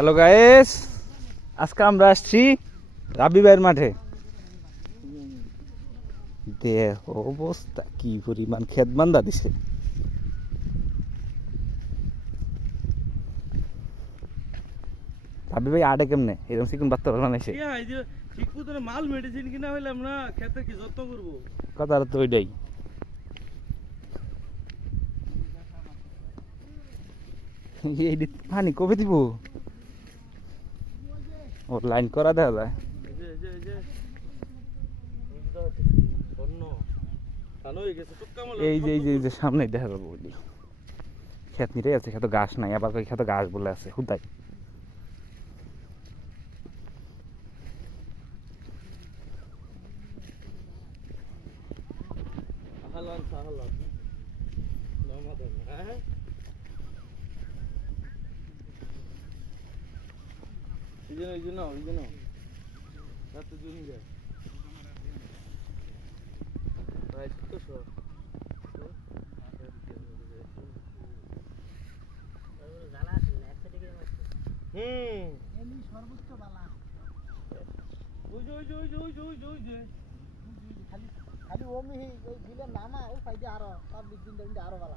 Hello guys, আজকে আমরা আসছি রাবি ভাইয়ের মাঠে। দেখ অবস্থা কি পরিমাণ ক্ষেত বান্ধা দিছে। রাবি ভাই আডে কেমনে এরকম চিকুন বাত্তা বানাইছে। ঠিক মতো মাল মেডিসিন কিনা হইলাম না, ক্ষেতের কি যত্ন করবো। কথা তো ওইটাই। এই পানি কবে দিব? ও লাইন করা দেখা যায়। এই যে সামনে দেখা যাবো বলি ক্ষেত নিতে আছে, খেতে ঘাস নাই, আবার খেতে ঘাস বলে আছে হুদাই। খালি ওমি ওই বিলের নামা ও ফাইদে আরো পাবলিক দিন আরো ভালো।